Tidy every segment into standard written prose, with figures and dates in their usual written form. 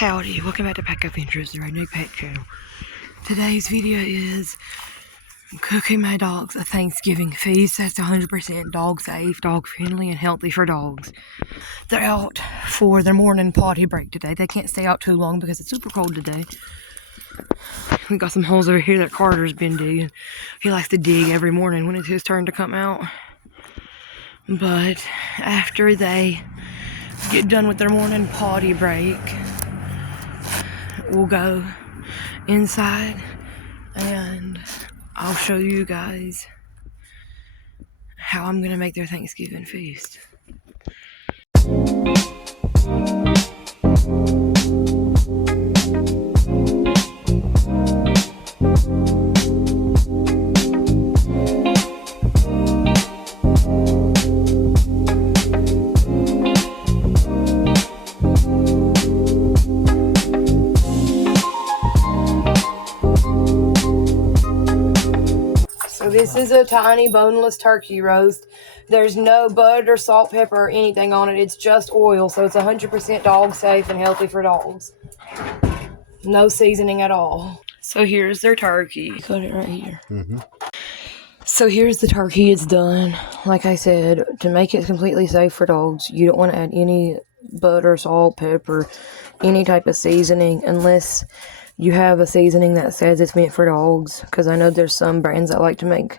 Howdy, welcome back to Pack Adventures, the Redneck Pet Channel. Today's video is cooking my dogs a Thanksgiving feast that's 100% dog safe, dog friendly, and healthy for dogs. They're out for their morning potty break today. They can't stay out too long because it's super cold today. We got some holes over here that Carter's been digging. He likes to dig every morning when it's his turn to come out. But after they get done with their morning potty break, we'll go inside and I'll show you guys how I'm gonna make their Thanksgiving feast. This is a tiny boneless turkey roast. There's no butter, salt, pepper, or anything on it. It's just oil, so it's 100% dog safe and healthy for dogs. No seasoning at all. So here's their turkey. Cut it right here. So here's the turkey. It's done. Like I said, to make it completely safe for dogs, you don't want to add any butter, salt, pepper, any type of seasoning unless you have a seasoning that says it's meant for dogs, because I know there's some brands that like to make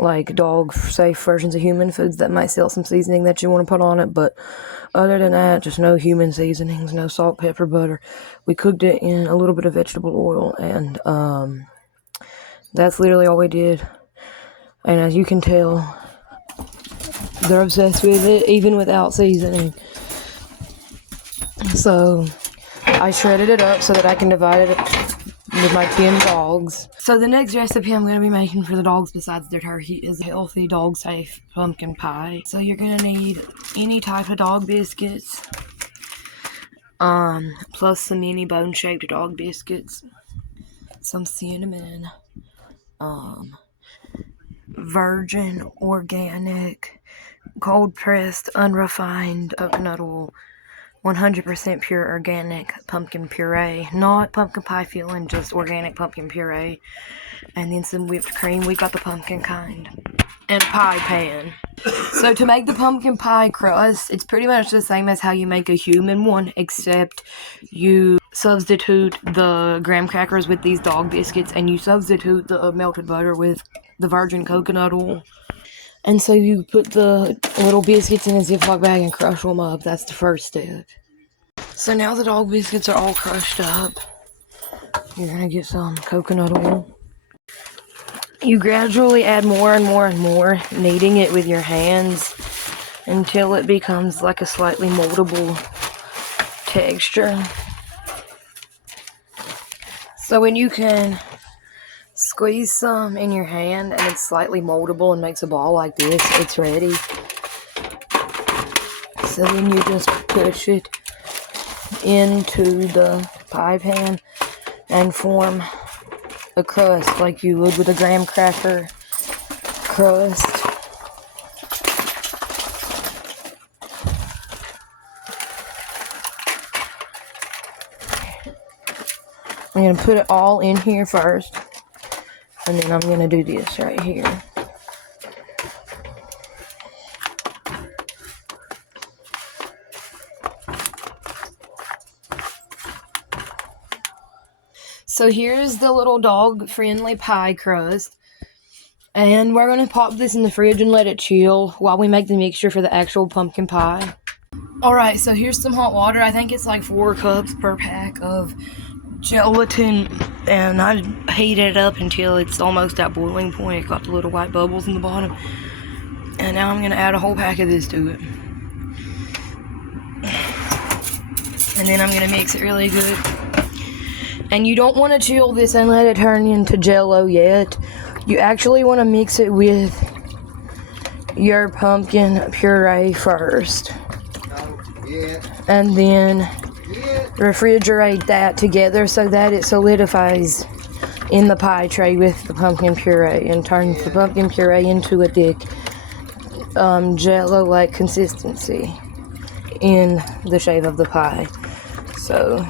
like dog safe versions of human foods that might sell some seasoning that you want to put on it. But other than that, just no human seasonings, no salt, pepper, butter. We cooked it in a little bit of vegetable oil, and that's literally all we did. And as you can tell, they're obsessed with it even without seasoning. So I shredded it up so that I can divide it with my 10 dogs. So the next recipe I'm going to be making for the dogs besides their turkey is a healthy, dog-safe pumpkin pie. So you're going to need any type of dog biscuits, plus some mini bone-shaped dog biscuits, some cinnamon, virgin, organic, cold-pressed, unrefined coconut oil, 100% pure organic pumpkin puree, not pumpkin pie filling, just organic pumpkin puree, and then some whipped cream. We got the pumpkin kind, and a pie pan. So to make the pumpkin pie crust, it's pretty much the same as how you make a human one, except you substitute the graham crackers with these dog biscuits, and you substitute the melted butter with the virgin coconut oil. And so you put the little biscuits in a Ziploc bag and crush them up. That's the first step. So now the dog biscuits are all crushed up. You're going to get some coconut oil. You gradually add more and more and more, kneading it with your hands until it becomes like a slightly moldable texture. So when you can squeeze some in your hand and it's slightly moldable and makes a ball like this, it's ready. So then you just push it into the pie pan and form a crust like you would with a graham cracker crust. I'm going to put it all in here first. And then I'm going to do this right here. So here's the little dog-friendly pie crust. And we're going to pop this in the fridge and let it chill while we make the mixture for the actual pumpkin pie. Alright, so here's some hot water. I think it's like 4 cups per pack of gelatin, and I heated it up until it's almost at boiling point. It got the little white bubbles in the bottom, and now I'm going to add a whole pack of this to it, and then I'm going to mix it really good. And you don't want to chill this and let it turn into jello yet. You actually want to mix it with your pumpkin puree first, and then refrigerate that together so that it solidifies in the pie tray with the pumpkin puree and turns the pumpkin puree into a thick jello-like consistency in the shape of the pie. So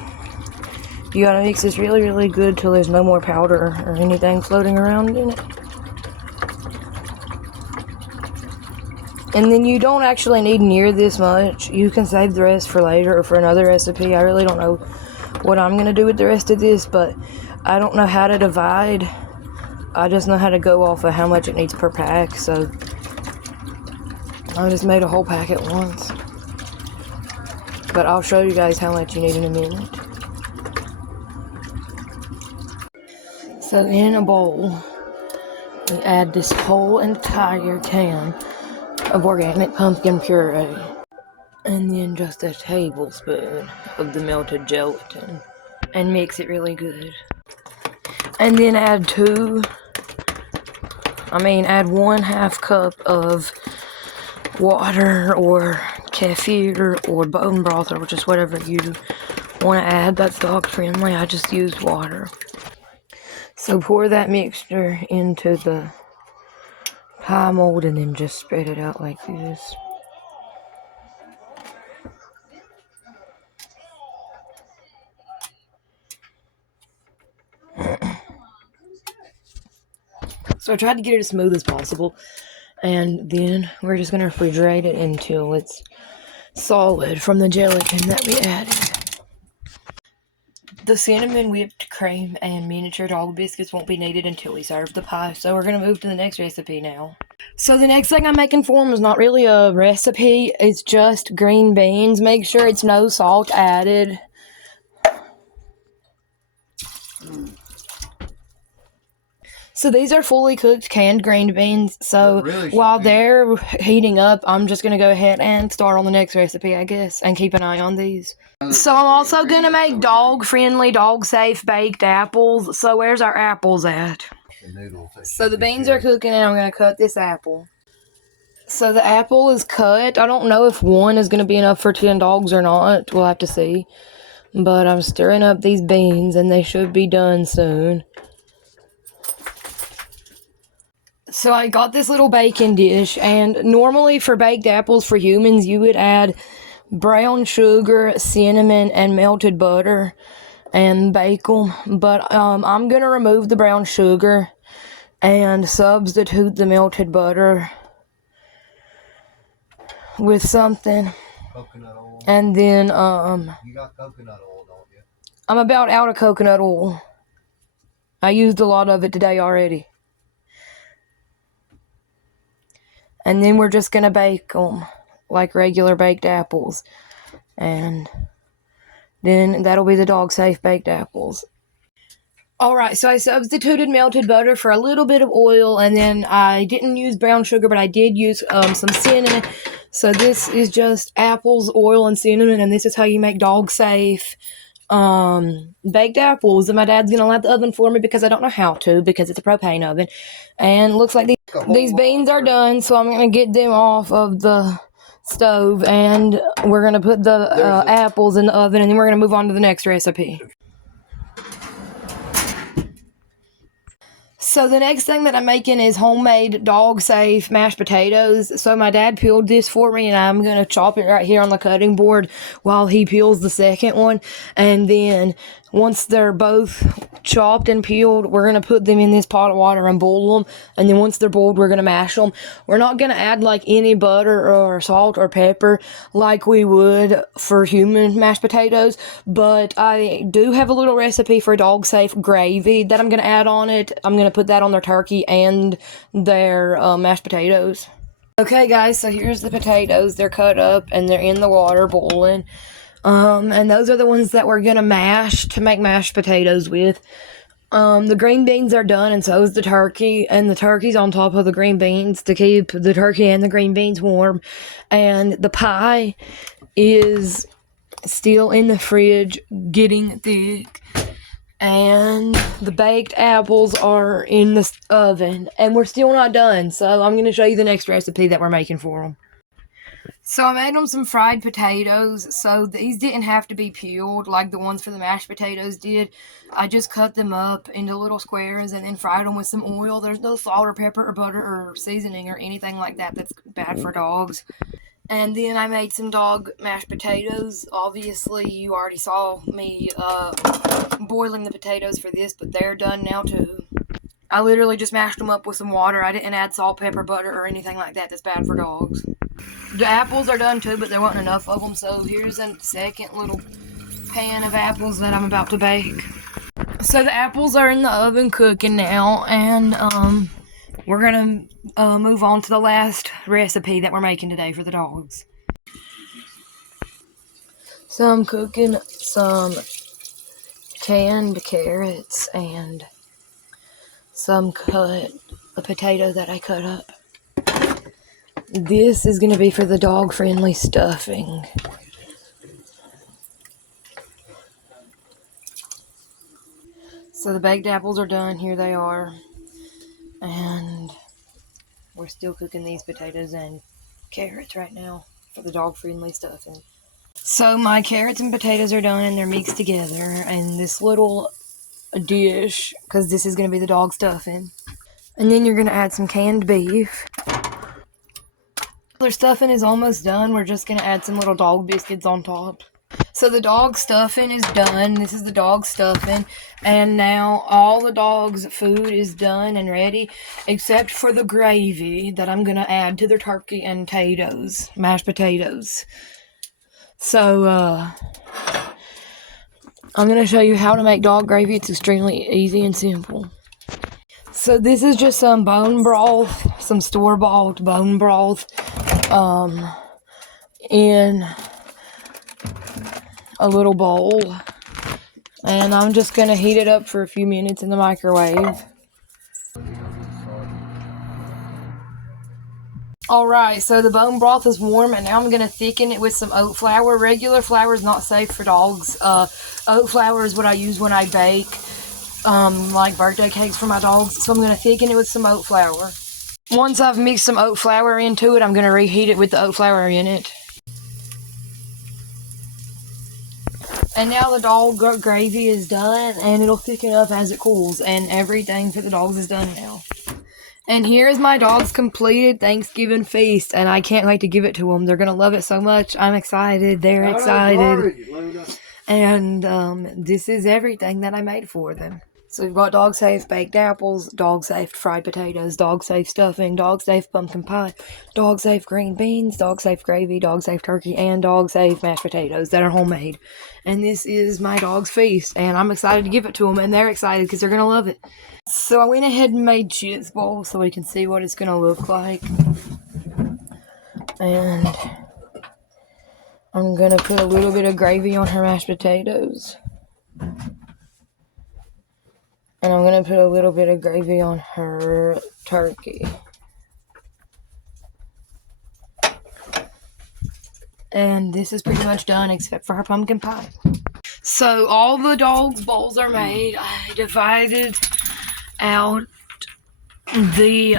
You gotta mix this really, really good till there's no more powder or anything floating around in it. And then you don't actually need near this much. You can save the rest for later or for another recipe. I really don't know what I'm gonna do with the rest of this, but I don't know how to divide. I just know how to go off of how much it needs per pack, so I just made a whole pack at once. But I'll show you guys how much you need in a minute. So in a bowl, we add this whole entire can of organic pumpkin puree, and then just a tablespoon of the melted gelatin, and mix it really good. And then add 1/2 cup of water or kefir or bone broth or just whatever you want to add that's dog friendly. I just used water. So pour that mixture into the pie mold and then just spread it out like this. So I tried to get it as smooth as possible, and then we're just going to refrigerate it until it's solid from the gelatin that we added. The cinnamon whipped cream and miniature dog biscuits won't be needed until we serve the pie, so we're going to move to the next recipe now. So the next thing I'm making for them is not really a recipe, it's just green beans. Make sure it's no salt added. So these are fully cooked canned green beans, so while they're heating up, I'm just going to go ahead and start on the next recipe, I guess, and keep an eye on these. So I'm also going to make dog-friendly, dog-safe baked apples. So where's our apples at? So the beans are cooking, and I'm going to cut this apple. So the apple is cut. I don't know if one is going to be enough for 10 dogs or not. We'll have to see. But I'm stirring up these beans, and they should be done soon. So I got this little baking dish, and normally for baked apples for humans, you would add brown sugar, cinnamon, and melted butter and bake them. But I'm going to remove the brown sugar and substitute the melted butter with something. Coconut oil. And then, you got coconut oil, don't you? I'm about out of coconut oil. I used a lot of it today already. And then we're just going to bake them like regular baked apples. And then that'll be the dog-safe baked apples. Alright, so I substituted melted butter for a little bit of oil. And then I didn't use brown sugar, but I did use some cinnamon. So this is just apples, oil, and cinnamon. And this is how you make dog-safe baked apples. And my dad's gonna light the oven for me because I don't know how to, because it's a propane oven. And looks like these beans are done, so I'm gonna get them off of the stove, and we're gonna put the apples in the oven, and then we're gonna move on to the next recipe. So the next thing that I'm making is homemade dog-safe mashed potatoes. So my dad peeled this for me, and I'm going to chop it right here on the cutting board while he peels the second one. And then once they're both chopped and peeled, we're going to put them in this pot of water and boil them. And then once they're boiled, we're going to mash them. We're not going to add like any butter or salt or pepper like we would for human mashed potatoes. But I do have a little recipe for dog-safe gravy that I'm going to add on it. I'm going to put that on their turkey and their mashed potatoes. Okay guys, so here's the potatoes. They're cut up and they're in the water boiling. And those are the ones that we're gonna mash to make mashed potatoes with. The green beans are done, and so is the turkey, and the turkey's on top of the green beans to keep the turkey and the green beans warm. And the pie is still in the fridge getting thick, and the baked apples are in the oven, and we're still not done. So I'm gonna show you the next recipe that we're making for them. So I made them some fried potatoes. So these didn't have to be peeled like the ones for the mashed potatoes did. I just cut them up into little squares and then fried them with some oil. There's no salt or pepper or butter or seasoning or anything like that that's bad for dogs. And then I made some dog mashed potatoes. Obviously, you already saw me boiling the potatoes for this, but they're done now too. I literally just mashed them up with some water. I didn't add salt, pepper, butter, or anything like that. That's bad for dogs. The apples are done too, but there wasn't enough of them, so here's a second little pan of apples that I'm about to bake. So the apples are in the oven cooking now, and we're gonna move on to the last recipe that we're making today for the dogs. So I'm cooking some canned carrots and some a potato that I cut up. This is gonna be for the dog-friendly stuffing. So the baked apples are done. Here they are. And we're still cooking these potatoes and carrots right now for the dog-friendly stuffing. So my carrots and potatoes are done and they're mixed together in this little dish because this is going to be the dog stuffing. And then you're going to add some canned beef. Their stuffing is almost done. We're just going to add some little dog biscuits on top. So the dog stuffing is done. This is the dog stuffing. And now all the dog's food is done and ready, except for the gravy that I'm going to add to their turkey and potatoes, mashed potatoes. So, I'm going to show you how to make dog gravy. It's extremely easy and simple. So this is just some bone broth, some store-bought bone broth, in a little bowl, and I'm just gonna heat it up for a few minutes in the microwave. Alright, so the bone broth is warm, and now I'm gonna thicken it with some oat flour. Regular flour is not safe for dogs. Oat flour is what I use when I bake like birthday cakes for my dogs, so I'm gonna thicken it with some oat flour. Once I've mixed some oat flour into it, I'm gonna reheat it with the oat flour in it. And now the dog gravy is done, and it'll thicken up as it cools, and everything for the dogs is done now. And here's my dog's completed Thanksgiving feast, and I can't wait to give it to them. They're going to love it so much. I'm excited. They're excited. And this is everything that I made for them. So we've got dog safe baked apples, dog safe fried potatoes, dog safe stuffing, dog safe pumpkin pie, dog safe green beans, dog safe gravy, dog safe turkey, and dog safe mashed potatoes that are homemade. And this is my dog's feast, and I'm excited to give it to them, and they're excited because they're going to love it. So I went ahead and made Cheez Bowl so we can see what it's going to look like. And I'm going to put a little bit of gravy on her mashed potatoes. And I'm going to put a little bit of gravy on her turkey. And this is pretty much done except for her pumpkin pie. So all the dogs' bowls are made. I divided out the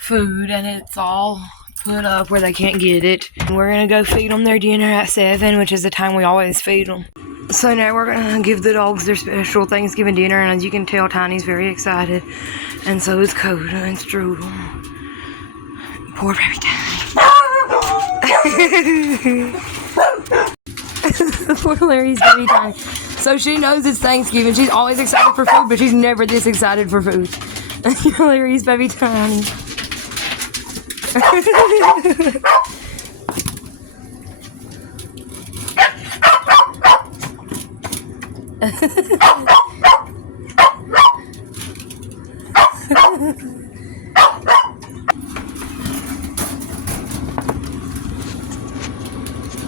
food, and it's all put up where they can't get it. And we're going to go feed them their dinner at 7, which is the time we always feed them. So now we're going to give the dogs their special Thanksgiving dinner, and as you can tell, Tiny's very excited, and so is Coda and Strudel. Poor baby Tiny. Poor Larry's baby Tiny. So she knows it's Thanksgiving. She's always excited for food, but she's never this excited for food. Larry's baby Tiny.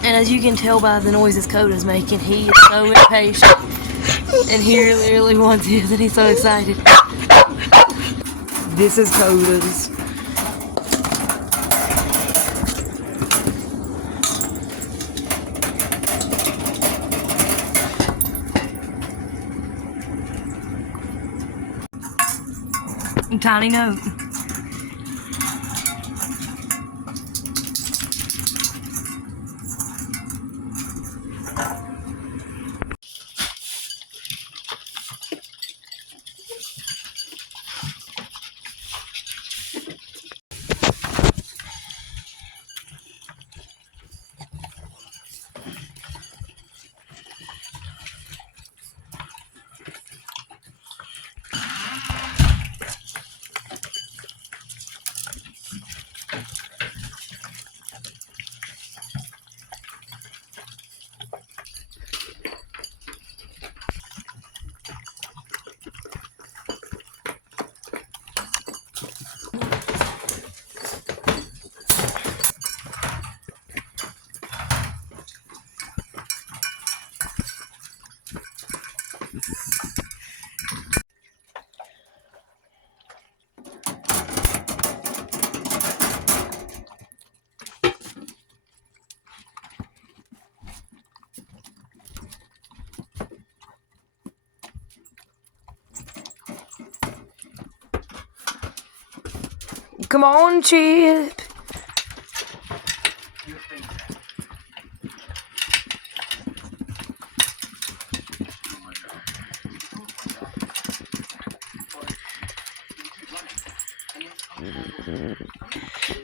And as you can tell by the noises Coda's making, he is so impatient. And he really wants this, and he's so excited. This is Coda's. Tiny note. Come on, Chip.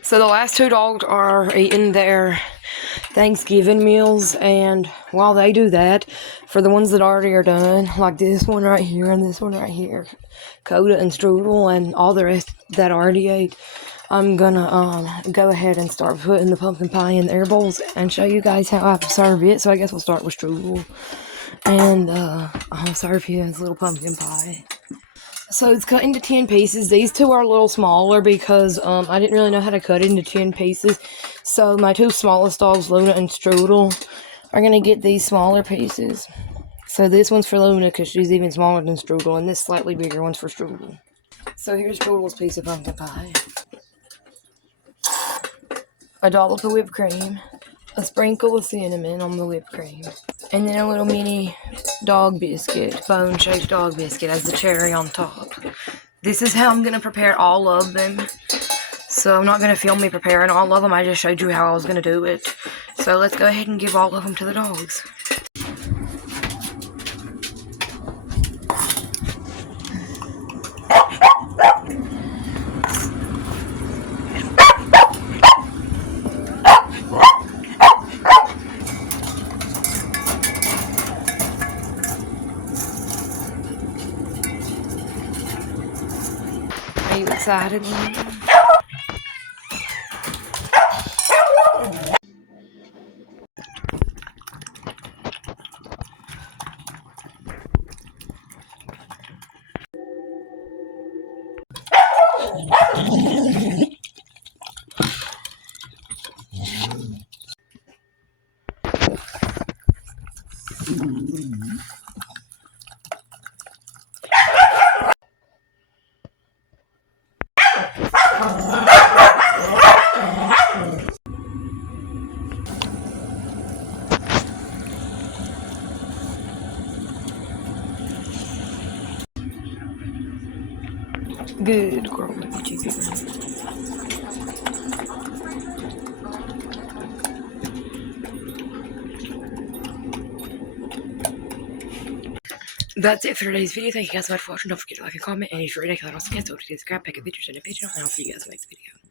So the last two dogs are eating their Thanksgiving meals, and while they do that, for the ones that already are done, like this one right here and this one right here, Coda and Strudel and all the rest that already ate, I'm gonna go ahead and start putting the pumpkin pie in their bowls and show you guys how I serve it. So I guess we'll start with Strudel, and I'll serve his little pumpkin pie. So it's cut into 10 pieces. These two are a little smaller because I didn't really know how to cut it into 10 pieces. So my two smallest dogs, Luna and Strudel, are going to get these smaller pieces. So this one's for Luna because she's even smaller than Strudel, and this slightly bigger one's for Strudel. So here's Strudel's piece of pumpkin pie. A dollop of whipped cream, a sprinkle of cinnamon on the whipped cream, and then a little mini dog biscuit, bone-shaped dog biscuit as the cherry on top. This is how I'm going to prepare all of them. So I'm not going to film me preparing all of them. I just showed you how I was going to do it. So let's go ahead and give all of them to the dogs. Are you excited? Good girl, what you doing? That's it for today's video. Thank you guys so much for watching. Don't forget to like and comment. And if you're ready, I'll also cancel to subscribe, pick a picture, send a picture, and I'll see you guys in the next video.